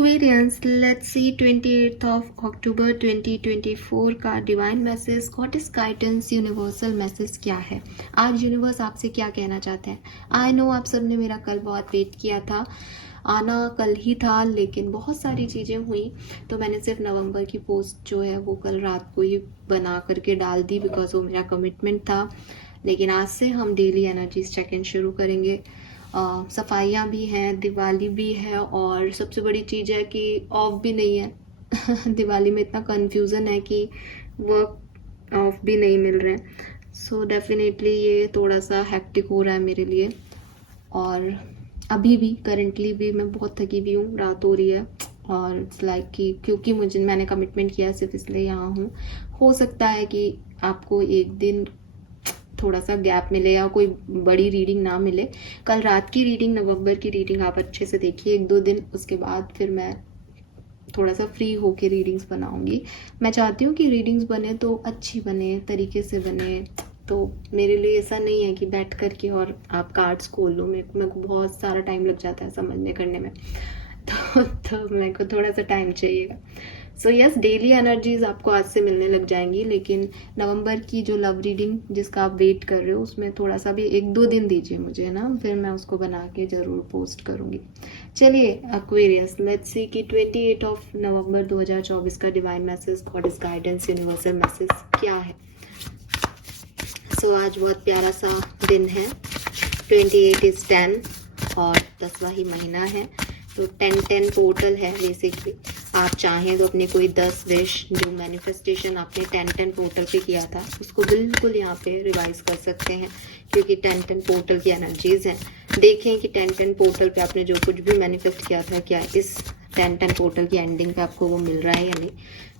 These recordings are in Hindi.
Aquarians, let's see 28th of October 2024 का divine message, God is guidance, universal message क्या है। आज यूनिवर्स आपसे क्या कहना चाहते हैं। आई नो आप सब ने मेरा कल बहुत वेट किया था, आना कल ही था, लेकिन बहुत सारी चीज़ें हुई तो मैंने सिर्फ नवंबर की पोस्ट जो है वो कल रात को ही बना करके डाल दी, बिकॉज वो मेरा कमिटमेंट था। लेकिन आज से हम डेली एनर्जीज चेक इन शुरू करेंगे। सफाइयाँ भी हैं, दिवाली भी है, और सबसे बड़ी चीज़ है कि ऑफ भी नहीं है दिवाली में इतना कन्फ्यूज़न है कि वर्क ऑफ भी नहीं मिल रहे हैं। सो डेफिनेटली ये थोड़ा सा हैक्टिक हो रहा है मेरे लिए, और अभी भी करंटली भी मैं बहुत थकी हुई हूँ, रात हो रही है और इट्स लाइक कि क्योंकि मैंने कमिटमेंट किया सिर्फ इसलिए यहाँ हूँ। हो सकता है कि आपको एक दिन थोड़ा सा गैप मिले या कोई बड़ी रीडिंग ना मिले। कल रात की रीडिंग, नवंबर की रीडिंग आप अच्छे से देखिए 1-2 दिन, उसके बाद फिर मैं थोड़ा सा फ्री होके रीडिंग्स बनाऊंगी। मैं चाहती हूँ कि रीडिंग्स बने तो अच्छी बने, तरीके से बने। तो मेरे लिए ऐसा नहीं है कि बैठ कर के और आप कार्ड्स खोल लो, मेरे को बहुत सारा टाइम लग जाता है समझने करने में तो मेरे को थोड़ा सा टाइम चाहिएगा। सो यस, डेली एनर्जीज आपको आज से मिलने लग जाएंगी, लेकिन नवंबर की जो लव रीडिंग जिसका आप वेट कर रहे हो उसमें थोड़ा सा भी 1-2 दिन दीजिए मुझे ना, फिर मैं उसको बना के ज़रूर पोस्ट करूँगी। चलिए एक्वेरियस, लेट्स सी कि 28 ऑफ नवंबर 2024 का divine message, God is guidance, universal message क्या है। सो आज बहुत प्यारा सा दिन है, 28 इज 10 और 10वां ही महीना है, तो 10-10 पोर्टल है बेसिकली। आप चाहें तो अपने कोई 10 विश जो मैनिफेस्टेशन आपने 10-10 पोर्टल पे किया था उसको बिल्कुल यहाँ पे रिवाइज कर सकते हैं, क्योंकि 10-10 पोर्टल की एनर्जीज हैं। देखें कि 10-10 पोर्टल पे आपने जो कुछ भी मैनिफेस्ट किया था, क्या इस 10-10 पोर्टल की एंडिंग पे आपको वो मिल रहा है या नहीं।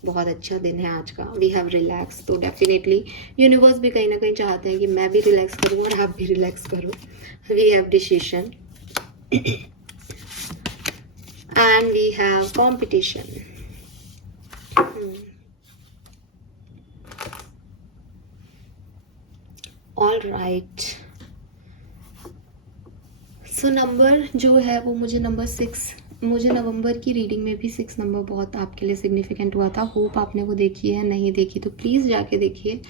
बहुत अच्छा दिन है आज का, वी हैव रिलैक्स। तो डेफिनेटली यूनिवर्स भी कहीं ना कहीं चाहते हैं कि मैं भी रिलैक्स करूँ और आप भी रिलैक्स करो। We have decision and we have competition. All right. So number जो है वो मुझे नंबर 6, मुझे नवंबर की रीडिंग में भी 6 नंबर बहुत आपके लिए सिग्निफिकेंट हुआ था। होप आपने वो देखी है, नहीं देखी तो प्लीज़ जाके देखिए।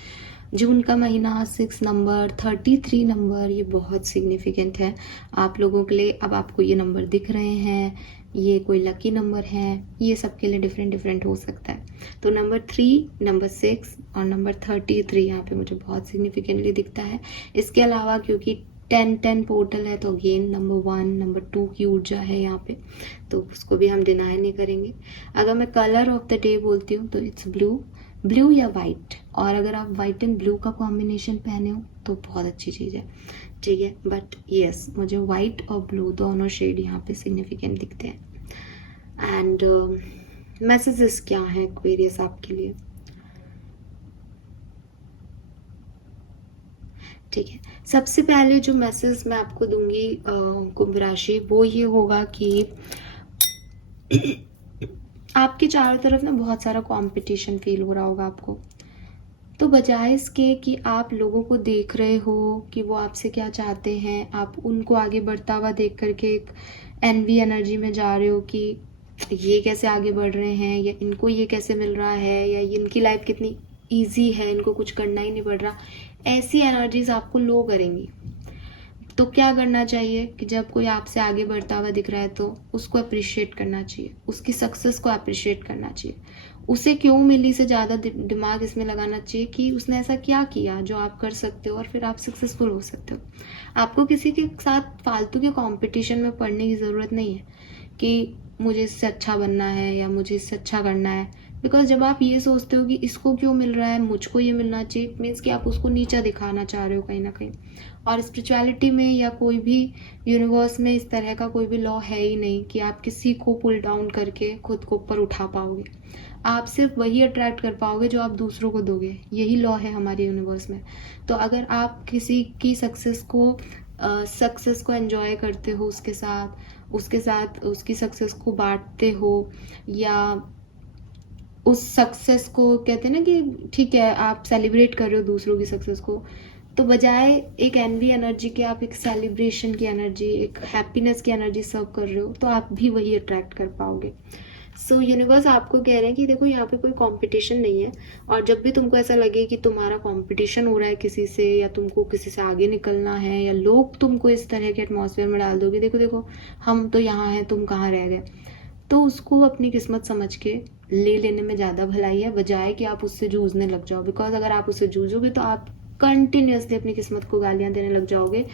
जून का महीना 6 नंबर, 33 नंबर, ये बहुत सिग्निफिकेंट है आप लोगों के लिए। अब आपको ये नंबर दिख रहे हैं, ये कोई लकी नंबर है, ये सबके लिए डिफरेंट हो सकता है। तो नंबर 3, नंबर 6 और नंबर 33 यहाँ पे मुझे बहुत सिग्निफिकेंटली दिखता है। इसके अलावा क्योंकि 10-10 पोर्टल है तो अगेन नंबर 1, नंबर 2 की ऊर्जा है यहाँ पे, तो उसको भी हम डिनाई नहीं करेंगे। अगर मैं कलर ऑफ द डे बोलती हूँ तो इट्स ब्लू या वाइट, और अगर आप वाइट एंड ब्लू का कॉम्बिनेशन पहने हो तो बहुत अच्छी चीज़ है, ठीक है। बट यस, मुझे वाइट और ब्लू दोनों शेड यहाँ पे सिग्निफिकेंट दिखते हैं। एंड मैसेजेस क्या है एक्वेरियस आपके लिए, ठीक है। सबसे पहले जो मैसेज मैं आपको दूंगी कुंभ राशि, वो ये होगा कि आपके चारों तरफ ना बहुत सारा कंपटीशन फील हो रहा होगा आपको। तो बजाय इसके कि आप लोगों को देख रहे हो कि वो आपसे क्या चाहते हैं, आप उनको आगे बढ़ता हुआ देख करके एक एनवी एनर्जी में जा रहे हो कि ये कैसे आगे बढ़ रहे हैं, या इनको ये कैसे मिल रहा है, या इनकी लाइफ कितनी ईजी है, इनको कुछ करना ही नहीं पड़ रहा, ऐसी एनर्जीज आपको लो करेंगी। तो क्या करना चाहिए कि जब कोई आपसे आगे बढ़ता हुआ दिख रहा है तो उसको अप्रिशिएट करना चाहिए, उसकी सक्सेस को अप्रिशिएट करना चाहिए। उसे क्यों मिली से ज़्यादा दिमाग इसमें लगाना चाहिए कि उसने ऐसा क्या किया जो आप कर सकते हो और फिर आप सक्सेसफुल हो सकते हो। आपको किसी के साथ फालतू के कंपटीशन में पड़ने की ज़रूरत नहीं है कि मुझे इससे अच्छा बनना है या मुझे इससे अच्छा करना है। बिकॉज जब आप ये सोचते हो कि इसको क्यों मिल रहा है, मुझको ये मिलना चाहिए, मीन्स कि आप उसको नीचा दिखाना चाह रहे हो कहीं ना कहीं। और स्पिरिचुअलिटी में या कोई भी यूनिवर्स में इस तरह का कोई भी लॉ है ही नहीं कि आप किसी को पुल डाउन करके खुद को ऊपर उठा पाओगे। आप सिर्फ वही अट्रैक्ट कर पाओगे जो आप दूसरों को दोगे, यही लॉ है हमारे यूनिवर्स में। तो अगर आप किसी की सक्सेस को एंजॉय करते हो, उसके साथ उसकी सक्सेस को बांटते हो, या उस सक्सेस को कहते हैं ना कि ठीक है आप सेलिब्रेट कर रहे हो दूसरों की सक्सेस को, तो बजाय एक एनवी एनर्जी के आप एक सेलिब्रेशन की एनर्जी, एक हैप्पीनेस की एनर्जी सर्व कर रहे हो, तो आप भी वही अट्रैक्ट कर पाओगे। सो यूनिवर्स आपको कह रहे हैं कि देखो यहाँ पे कोई कंपटीशन नहीं है, और जब भी तुमको ऐसा लगे कि तुम्हारा कंपटीशन हो रहा है किसी से, या तुमको किसी से आगे निकलना है, या लोग तुमको इस तरह के एटमॉस्फेयर में डाल दोगे, देखो देखो हम तो यहाँ हैं, तुम कहाँ रह गए, तो उसको अपनी किस्मत समझ के ले लेने में ज़्यादा भलाई है, बजाय कि आप उससे जूझने लग जाओ। बिकॉज अगर आप उससे जूझोगे तो आप कंटिन्यूसली अपनी किस्मत को गालियाँ देने लग जाओगे।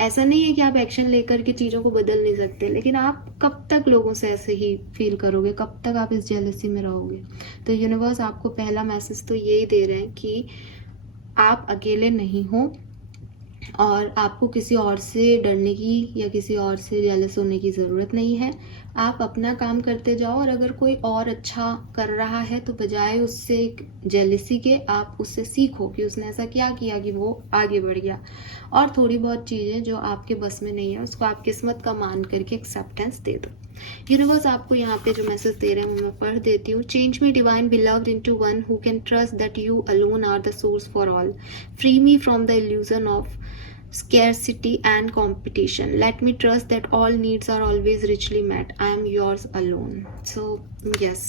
ऐसा नहीं है कि आप एक्शन लेकर के चीज़ों को बदल नहीं सकते, लेकिन आप कब तक लोगों से ऐसे ही फील करोगे, कब तक आप इस जेलसी में रहोगे। तो यूनिवर्स आपको पहला मैसेज तो यही दे रहे हैं कि आप अकेले नहीं हो, और आपको किसी और से डरने की या किसी और से जेलस होने की ज़रूरत नहीं है। आप अपना काम करते जाओ, और अगर कोई और अच्छा कर रहा है तो बजाय उससे जेलसी के आप उससे सीखो कि उसने ऐसा क्या किया कि वो आगे बढ़ गया। और थोड़ी बहुत चीज़ें जो आपके बस में नहीं है उसको आप किस्मत का मान करके एक्सेप्टेंस दे दो। यूनिवर्स आपको यहाँ पे जो मैसेज दे रहे हैं वो मैं पढ़ देती हूँ। Change me divine beloved into one who can trust that you alone are the source for all. Free me from the illusion of scarcity and competition. Let me trust that all needs are always richly met. I am yours alone. So yes,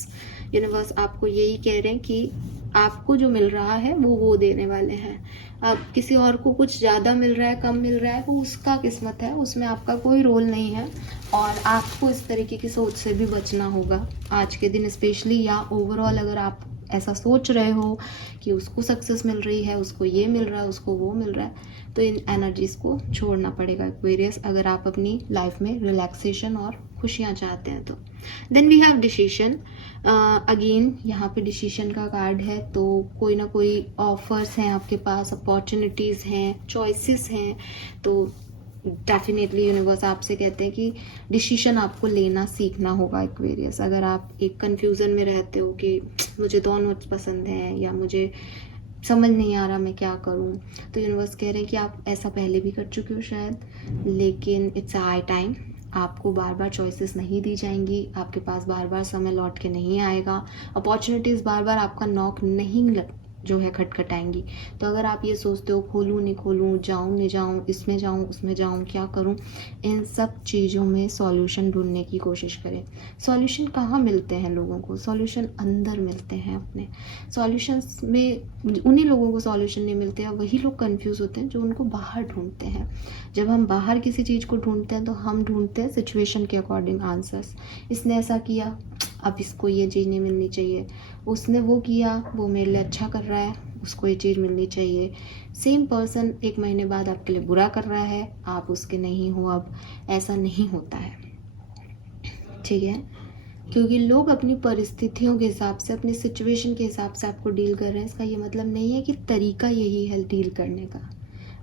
universe आपको यही कह रहे हैं कि आपको जो मिल रहा है वो देने वाले हैं। अब किसी और को कुछ ज़्यादा मिल रहा है, कम मिल रहा है, वो उसका किस्मत है, उसमें आपका कोई रोल नहीं है। और आपको इस तरीके की सोच से भी बचना होगा आज के दिन स्पेशली, या ओवरऑल अगर आप ऐसा सोच रहे हो कि उसको सक्सेस मिल रही है, उसको ये मिल रहा है, उसको वो मिल रहा है, तो इन एनर्जीज़ को छोड़ना पड़ेगा एक्वेरियस, अगर आप अपनी लाइफ में रिलैक्सेशन और खुशियाँ चाहते हैं तो। Then we have decision. Again यहाँ पे डिसीशन का कार्ड है, तो कोई ना कोई ऑफर्स हैं आपके पास, अपॉर्चुनिटीज़ हैं, चॉइसेस हैं, तो डेफिनेटली यूनिवर्स आपसे कहते हैं कि डिसीजन आपको लेना सीखना होगा एक्वेरियस। अगर आप एक कंफ्यूजन में रहते हो कि मुझे दोनों पसंद हैं या मुझे समझ नहीं आ रहा मैं क्या करूं, तो यूनिवर्स कह रहे हैं कि आप ऐसा पहले भी कर चुके हो शायद, लेकिन इट्स हाई टाइम। आपको बार बार चॉइसेस नहीं दी जाएंगी, आपके पास बार बार समय लौट के नहीं आएगा, अपॉर्चुनिटीज़ बार बार आपका नॉक नहीं जो है खटखटाएंगी। तो अगर आप ये सोचते हो खोलूँ नहीं खोलूँ, जाऊँ नहीं जाऊँ, इसमें जाऊँ उसमें जाऊँ, क्या करूँ, इन सब चीज़ों में सॉल्यूशन ढूंढने की कोशिश करें। सॉल्यूशन कहाँ मिलते हैं लोगों को? सॉल्यूशन अंदर मिलते हैं अपने। सॉल्यूशंस में उन्हीं लोगों को सॉल्यूशन नहीं मिलते हैं, वही लोग कंफ्यूज होते हैं जो उनको बाहर ढूंढते हैं। जब हम बाहर किसी चीज़ को ढूंढते हैं तो हम ढूंढते हैं सिचुएशन के अकॉर्डिंग आंसर्स। इसने ऐसा किया, अब इसको ये चीज़ नहीं मिलनी चाहिए, उसने वो किया, वो मेरे लिए अच्छा कर रहा है, उसको ये चीज़ मिलनी चाहिए। सेम पर्सन एक महीने बाद आपके लिए बुरा कर रहा है, आप उसके नहीं हो अब, ऐसा नहीं होता है, ठीक है? क्योंकि लोग अपनी परिस्थितियों के हिसाब से, अपनी सिचुएशन के हिसाब से आपको डील कर रहे हैं। इसका ये मतलब नहीं है कि तरीका यही है डील करने का।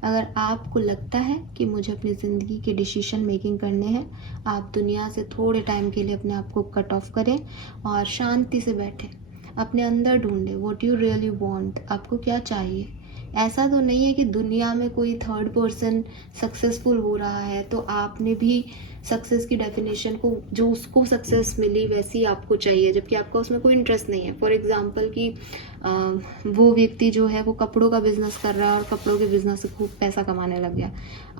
अगर आपको लगता है कि मुझे अपनी ज़िंदगी के डिसीजन मेकिंग करने हैं, आप दुनिया से थोड़े टाइम के लिए अपने आप को कट ऑफ करें और शांति से बैठें, अपने अंदर ढूंढें व्हाट यू रियली वांट, आपको क्या चाहिए। ऐसा तो नहीं है कि दुनिया में कोई थर्ड पर्सन सक्सेसफुल हो रहा है तो आपने भी सक्सेस की डेफिनेशन को, जो उसको सक्सेस मिली वैसी ही आपको चाहिए, जबकि आपका उसमें कोई इंटरेस्ट नहीं है। फॉर एग्जांपल कि वो व्यक्ति जो है वो कपड़ों का बिजनेस कर रहा है और कपड़ों के बिजनेस से खूब पैसा कमाने लग गया।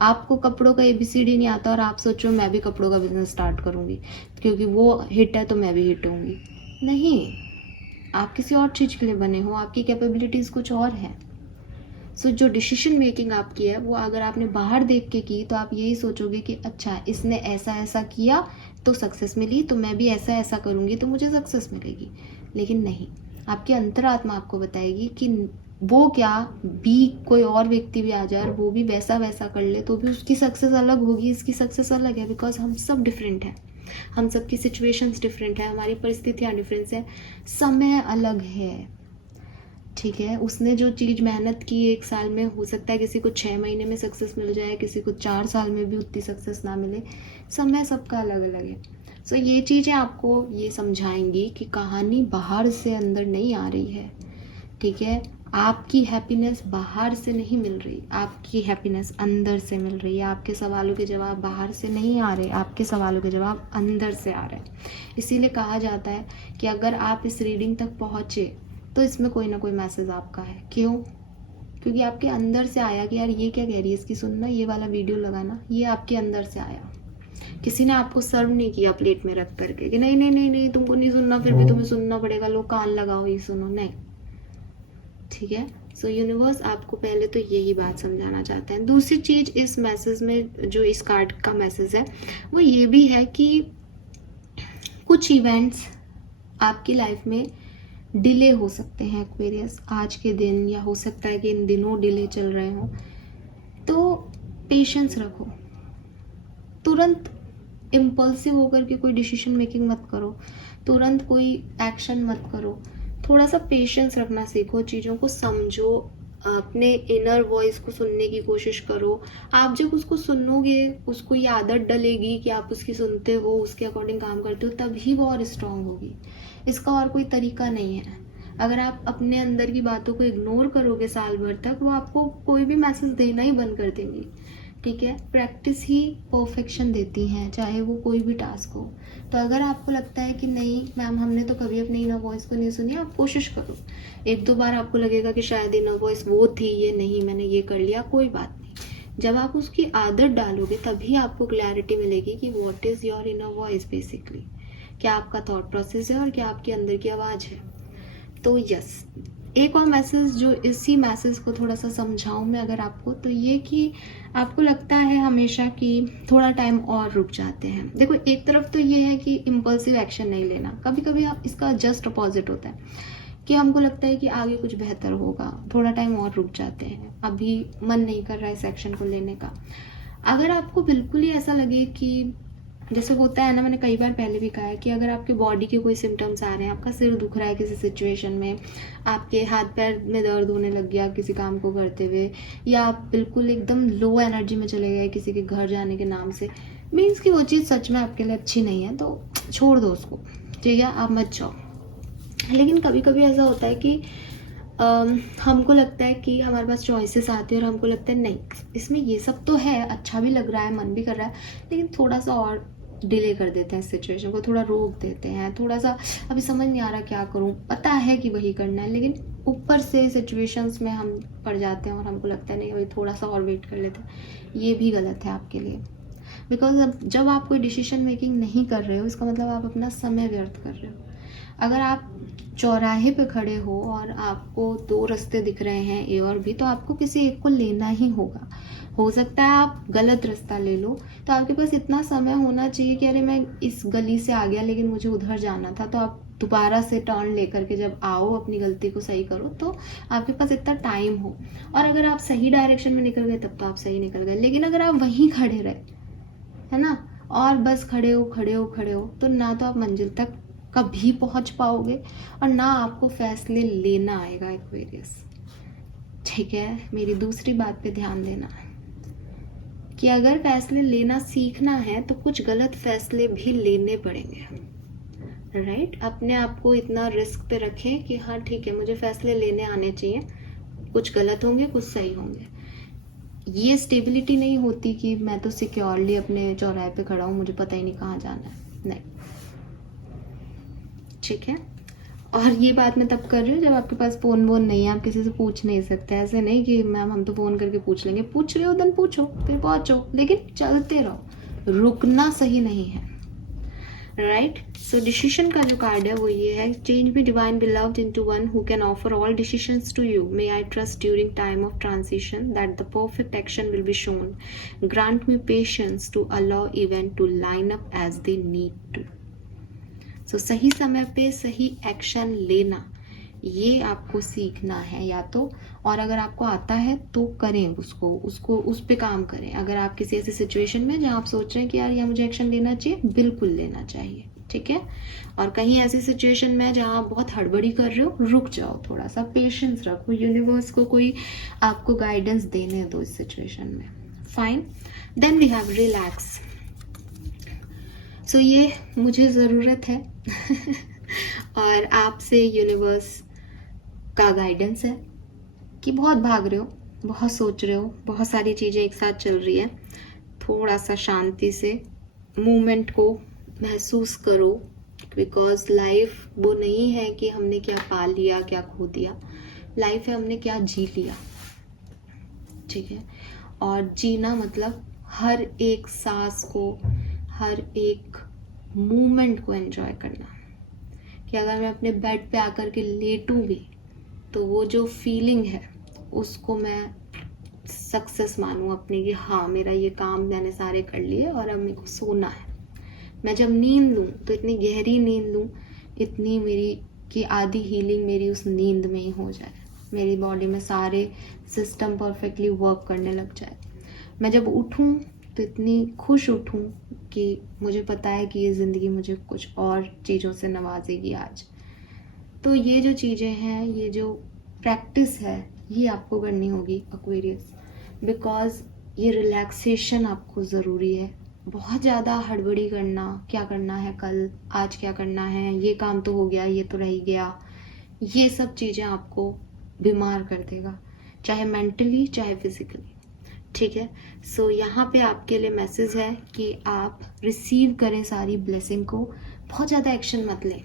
आपको कपड़ों का ABCD नहीं आता और आप सोचो मैं भी कपड़ों का बिजनेस स्टार्ट करूँगी क्योंकि वो हिट है तो मैं भी हिट होंगी। नहीं, आप किसी और चीज़ के लिए बने हो, आपकी कैपेबिलिटीज़ कुछ और है। सो जो डिसीजन मेकिंग आपकी है वो अगर आपने बाहर देख के की तो आप यही सोचोगे कि अच्छा इसने ऐसा ऐसा किया तो सक्सेस मिली, तो मैं भी ऐसा ऐसा करूँगी तो मुझे सक्सेस मिलेगी। लेकिन नहीं, आपकी अंतरात्मा आपको बताएगी कि वो क्या भी कोई और व्यक्ति भी आ जाए और वो भी वैसा वैसा कर ले तो भी उसकी सक्सेस अलग होगी, इसकी सक्सेस अलग है। बिकॉज हम सब डिफरेंट हैं, हम सबकी सिचुएशंस डिफरेंट है, हमारी परिस्थितियाँ डिफरेंट है, समय अलग है, ठीक है? उसने जो चीज़ मेहनत की 1 साल में, हो सकता है किसी को 6 महीने में सक्सेस मिल जाए, किसी को 4 साल में भी उतनी सक्सेस ना मिले। समय सबका अलग अलग है। सो ये चीज़ें आपको ये समझाएंगी कि कहानी बाहर से अंदर नहीं आ रही है, ठीक है? आपकी हैप्पीनेस बाहर से नहीं मिल रही, आपकी हैप्पीनेस अंदर से मिल रही है। आपके सवालों के जवाब बाहर से नहीं आ रहे, आपके सवालों के जवाब अंदर से आ रहे हैं। इसीलिए कहा जाता है कि अगर आप इस रीडिंग तक पहुँचे तो इसमें कोई ना कोई मैसेज आपका है। क्यों? क्योंकि आपके अंदर से आया कि यार ये क्या कह रही है, इसकी सुनना, ये वाला वीडियो लगाना, ये आपके अंदर से आया। किसी ने आपको सर्व नहीं किया प्लेट में रख करके कि नहीं नहीं नहीं नहीं तुमको नहीं सुनना, फिर भी तुम्हें सुनना पड़ेगा, लो कान लगाओ ये सुनो, नहीं। ठीक है। सो यूनिवर्स आपको पहले तो यही बात समझाना चाहते हैं। दूसरी चीज इस मैसेज में, जो इस कार्ड का मैसेज है, वो ये भी है कि कुछ इवेंट्स आपकी लाइफ में डिले हो सकते हैं एक्वेरियस आज के दिन, या हो सकता है कि इन दिनों डिले चल रहे हो। तो पेशेंस रखो, तुरंत इम्पल्सिव होकर के कोई डिसीजन मेकिंग मत करो, तुरंत कोई एक्शन मत करो। थोड़ा सा पेशेंस रखना सीखो, चीज़ों को समझो, अपने इनर वॉइस को सुनने की कोशिश करो। आप जब उसको सुनोगे, उसको ये आदत डलेगी कि आप उसकी सुनते हो, उसके अकॉर्डिंग काम करते हो, तभी वो और स्ट्रांग होगी। इसका और कोई तरीका नहीं है। अगर आप अपने अंदर की बातों को इग्नोर करोगे साल भर तक, वो आपको कोई भी मैसेज देना ही बंद कर देंगी। ठीक है। प्रैक्टिस ही परफेक्शन देती हैं, चाहे वो कोई भी टास्क हो। तो अगर आपको लगता है कि नहीं मैम हमने तो कभी अपनी इनर वॉइस को नहीं सुनी, आप कोशिश करो। एक दो बार आपको लगेगा कि शायद इनर वॉइस वो थी, ये नहीं, मैंने ये कर लिया, कोई बात नहीं। जब आप उसकी आदत डालोगे तभी आपको क्लैरिटी मिलेगी कि what is your inner voice basically, क्या आपका थॉट प्रोसेस है और क्या आपकी अंदर की आवाज़ है। तो यस, एक और मैसेज जो इसी मैसेज को थोड़ा सा समझाऊं मैं अगर आपको, तो ये कि आपको लगता है हमेशा कि थोड़ा टाइम और रुक जाते हैं। देखो, एक तरफ तो ये है कि इम्पल्सिव एक्शन नहीं लेना, कभी कभी आप इसका जस्ट अपोजिट होता है कि हमको लगता है कि आगे कुछ बेहतर होगा, थोड़ा टाइम और रुक जाते हैं, अभी मन नहीं कर रहा है इस एक्शन को लेने का। अगर आपको बिल्कुल ही ऐसा लगे कि जैसे होता है ना, मैंने कई बार पहले भी कहा है कि अगर आपके बॉडी के कोई सिम्टम्स आ रहे हैं, आपका सिर दुख रहा है किसी सिचुएशन में, आपके हाथ पैर में दर्द होने लग गया किसी काम को करते हुए, या आप बिल्कुल एकदम लो एनर्जी में चले गए किसी के घर जाने के नाम से, मीन्स कि वो चीज़ सच में आपके लिए अच्छी नहीं है, तो छोड़ दो उसको। ठीक है, आप मत जाओ। लेकिन कभी कभी ऐसा होता है कि हमको लगता है कि हमारे पास चॉइसेस आती है और हमको लगता है नहीं, इसमें ये सब तो है, अच्छा भी लग रहा है, मन भी कर रहा है, लेकिन थोड़ा सा और डिले कर देते हैं सिचुएशन को, थोड़ा रोक देते हैं, थोड़ा सा अभी समझ नहीं आ रहा क्या करूं, पता है कि वही करना है, लेकिन ऊपर से सिचुएशंस में हम पड़ जाते हैं और हमको लगता है नहीं भाई थोड़ा सा और वेट कर लेते हैं। ये भी गलत है आपके लिए, बिकॉज अब जब आप कोई डिसीजन मेकिंग नहीं कर रहे हो, इसका मतलब आप अपना समय व्यर्थ कर रहे हो। अगर आप चौराहे पे खड़े हो और आपको दो रास्ते दिख रहे हैं ए और बी, तो आपको किसी एक को लेना ही होगा। हो सकता है आप गलत रास्ता ले लो, तो आपके पास इतना समय होना चाहिए कि अरे मैं इस गली से आ गया लेकिन मुझे उधर जाना था, तो आप दोबारा से टर्न लेकर के जब आओ अपनी गलती को सही करो, तो आपके पास इतना टाइम हो। और अगर आप सही डायरेक्शन में निकल गए तब तो आप सही निकल गए, लेकिन अगर आप वहीं खड़े रहे, है ना, और बस खड़े हो खड़े हो खड़े हो, तो ना तो आप मंजिल तक कभी पहुंच पाओगे और ना आपको फैसले लेना आएगा एक्वेरियस। ठीक है, मेरी दूसरी बात पे ध्यान देना कि अगर फैसले लेना सीखना है तो कुछ गलत फैसले भी लेने पड़ेंगे। राइट, अपने आप को इतना रिस्क पे रखें कि हाँ ठीक है, मुझे फैसले लेने आने चाहिए, कुछ गलत होंगे कुछ सही होंगे। ये स्टेबिलिटी नहीं होती कि मैं तो सिक्योरली अपने चौराहे पे खड़ा हूँ, मुझे पता ही नहीं कहाँ जाना है, नहीं। ठीक है, और ये बात मैं तब कर रही हूँ जब आपके पास फ़ोन वोन नहीं है, आप किसी से पूछ नहीं सकते। ऐसे नहीं कि मैम हम तो फ़ोन करके पूछ लेंगे, पूछ रहे हो देन पूछो, फिर पहुँचो, लेकिन चलते रहो, रुकना सही नहीं है। राइट, सो डिसीजन का जो कार्ड है वो ये है, change me divine beloved into one who can offer all decisions to you, may I trust during time of transition that the perfect action will be shown, grant me patience to allow event to line up as they need to. So सही समय पे सही एक्शन लेना, ये आपको सीखना है या तो, और अगर आपको आता है तो करें उसको उस पे काम करें। अगर आप किसी ऐसी सिचुएशन में जहाँ आप सोच रहे हैं कि यार यहाँ मुझे एक्शन लेना चाहिए, बिल्कुल लेना चाहिए। ठीक है, और कहीं ऐसी सिचुएशन में जहाँ आप बहुत हड़बड़ी कर रहे हो, रुक जाओ, थोड़ा सा पेशेंस रखो, यूनिवर्स को कोई आपको गाइडेंस देने दो इस सिचुएशन में। Fine, then we have relax. So ये मुझे ज़रूरत है और आपसे यूनिवर्स का गाइडेंस है कि बहुत भाग रहे हो, बहुत सोच रहे हो, बहुत सारी चीज़ें एक साथ चल रही है, थोड़ा सा शांति से मूवमेंट को महसूस करो, बिकॉज लाइफ वो नहीं है कि हमने क्या पा लिया क्या खो दिया, लाइफ है हमने क्या जी लिया। ठीक है। और जीना मतलब हर एक सांस को, हर एक मोमेंट को एंजॉय करना, कि अगर मैं अपने बेड पे आकर के लेटूं भी तो वो जो फीलिंग है उसको मैं सक्सेस मानूं अपनी, कि हाँ मेरा ये काम मैंने सारे कर लिए और अब मेरे को सोना है। मैं जब नींद लूँ तो इतनी गहरी नींद लूँ, इतनी मेरी कि आधी हीलिंग मेरी उस नींद में ही हो जाए, मेरी बॉडी में सारे सिस्टम परफेक्टली वर्क करने लग जाए। मैं जब उठूँ तो इतनी खुश उठूँ कि मुझे पता है कि ये ज़िंदगी मुझे कुछ और चीज़ों से नवाजेगी आज। तो ये जो चीज़ें हैं, ये जो प्रैक्टिस है, ये आपको करनी होगी एक्वेरियस, बिकॉज ये रिलैक्सेशन आपको ज़रूरी है। बहुत ज़्यादा हड़बड़ी करना, क्या करना है कल, आज क्या करना है, ये काम तो हो गया, ये तो रह ही गया, ये सब चीज़ें आपको बीमार कर देगा, चाहे मेंटली चाहे फिजिकली, ठीक है। सो यहाँ पे आपके लिए मैसेज है कि आप रिसीव करें सारी ब्लेसिंग को, बहुत ज़्यादा एक्शन मत लें,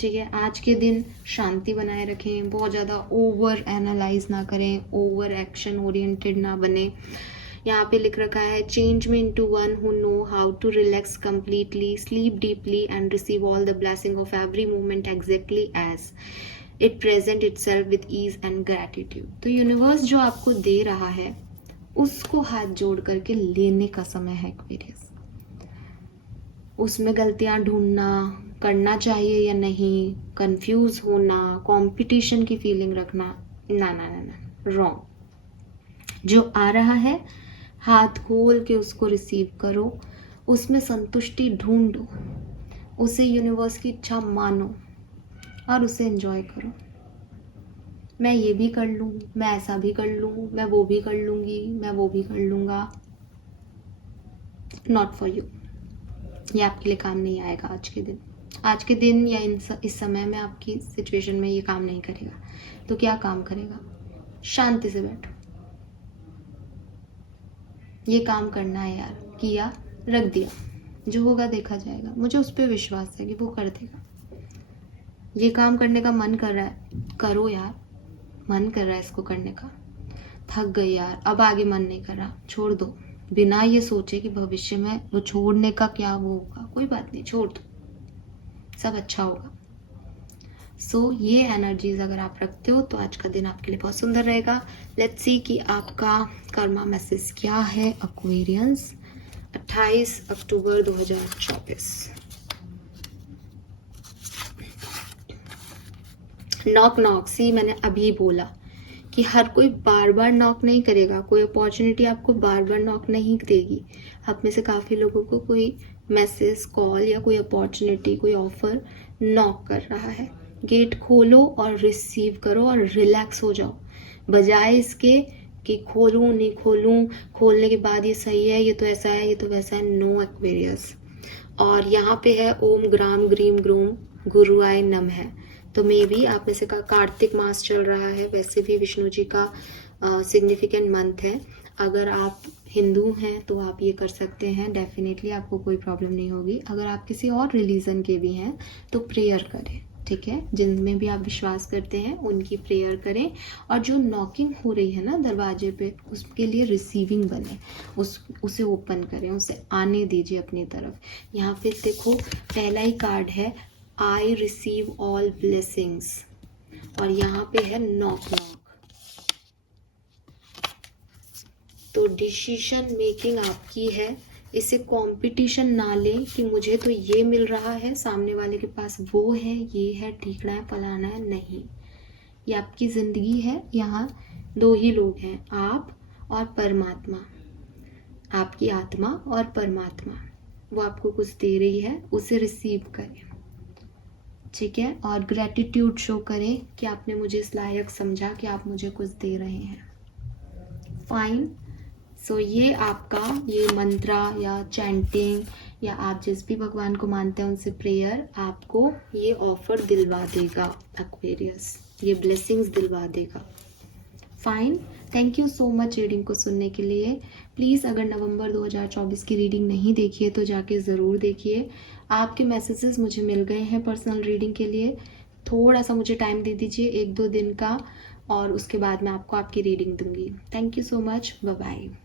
ठीक है। आज के दिन शांति बनाए रखें, बहुत ज़्यादा ओवर एनालाइज ना करें, ओवर एक्शन ओरिएंटेड ना बने। यहाँ पे लिख रखा है change me into one who know how to relax completely, sleep deeply and receive all the blessing of every moment exactly as it present itself with ease and gratitude. तो यूनिवर्स जो आपको दे रहा है उसको हाथ जोड़ करके लेने का समय है एक्वेरियस। उसमें गलतियां ढूंढना, करना चाहिए या नहीं, कंफ्यूज होना, कंपटीशन की फीलिंग रखना, ना ना ना ना, रॉन्ग। जो आ रहा है हाथ खोल के उसको रिसीव करो, उसमें संतुष्टि ढूंढो, उसे यूनिवर्स की इच्छा मानो और उसे एंजॉय करो। मैं ये भी कर लूँ, मैं ऐसा भी कर लूँ, मैं वो भी कर लूँगी, मैं वो भी कर लूँगा, नॉट फॉर यू। ये आपके लिए काम नहीं आएगा आज के दिन, आज के दिन या इस समय में आपकी सिचुएशन में ये काम नहीं करेगा। तो क्या काम करेगा? शांति से बैठो, ये काम करना है यार, किया, रख दिया, जो होगा देखा जाएगा। मुझे उस पर विश्वास है कि वो कर देगा। ये काम करने का मन कर रहा है, करो यार, मन कर रहा है इसको करने का, थक गई यार, अब आगे मन नहीं कर रहा, छोड़ दो, बिना ये सोचे कि भविष्य में वो छोड़ने का क्या वो होगा, कोई बात नहीं, छोड़ दो, सब अच्छा होगा। सो ये एनर्जीज अगर आप रखते हो तो आज का दिन आपके लिए बहुत सुंदर रहेगा। लेट्स सी कि आपका कर्मा मैसेज क्या है एक्वेरियंस, 28 अक्टूबर 2024। नॉक नॉक, सी मैंने अभी बोला कि हर कोई बार बार नॉक नहीं करेगा, कोई अपॉर्चुनिटी आपको बार बार नॉक नहीं देगी। आप में से काफ़ी लोगों को कोई मैसेज, कॉल या कोई अपॉर्चुनिटी, कोई ऑफर नॉक कर रहा है। गेट खोलो और रिसीव करो और रिलैक्स हो जाओ, बजाय इसके कि खोलूं नहीं खोलूं, खोलने के बाद ये सही है, ये तो ऐसा है, ये तो वैसा है। No Aquarius. और यहाँ पे है ओम ग्राम ग्रीम ग्रूम गुरुआय नम है। तो मे बी आप में से का कार्तिक मास चल रहा है, वैसे भी विष्णु जी का सिग्निफिकेंट मंथ है। अगर आप हिंदू हैं तो आप ये कर सकते हैं, डेफिनेटली आपको कोई प्रॉब्लम नहीं होगी। अगर आप किसी और रिलीजन के भी हैं तो प्रेयर करें, ठीक है। जिनमें भी आप विश्वास करते हैं उनकी प्रेयर करें। और जो नॉकिंग हो रही है ना दरवाजे पे, उसके लिए रिसीविंग बने, उसे ओपन करें, उसे आने दीजिए अपनी तरफ। यहाँ पे देखो पहला ही कार्ड है आई रिसीव ऑल ब्लेसिंग्स, और यहाँ पे है नॉक नॉक। तो डिसीजन मेकिंग आपकी है, इसे कंपटीशन ना लें कि मुझे तो ये मिल रहा है, सामने वाले के पास वो है, ये है, ठीकना है, फलाना है। नहीं, ये आपकी ज़िंदगी है। यहाँ दो ही लोग हैं, आप और परमात्मा, आपकी आत्मा और परमात्मा। वो आपको कुछ दे रही है, उसे रिसीव करें, ठीक है। और ग्रैटिट्यूड शो करें कि आपने मुझे इस लायक समझा कि आप मुझे कुछ दे रहे हैं। फाइन। सो ये आपका ये मंत्रा या चैंटिंग या आप जिस भी भगवान को मानते हैं उनसे प्रेयर आपको ये ऑफर दिलवा देगा एक्वेरियस, ये ब्लेसिंग्स दिलवा देगा। Fine, thank you so much reading को सुनने के लिए। प्लीज़ अगर नवंबर 2024 की रीडिंग नहीं देखी है तो जाके ज़रूर देखिए। आपके मैसेजेस मुझे मिल गए हैं पर्सनल रीडिंग के लिए, थोड़ा सा मुझे टाइम दे दीजिए, 1-2 दिन का। और उसके बाद मैं आपको आपकी रीडिंग दूंगी। Thank you so much, bye bye.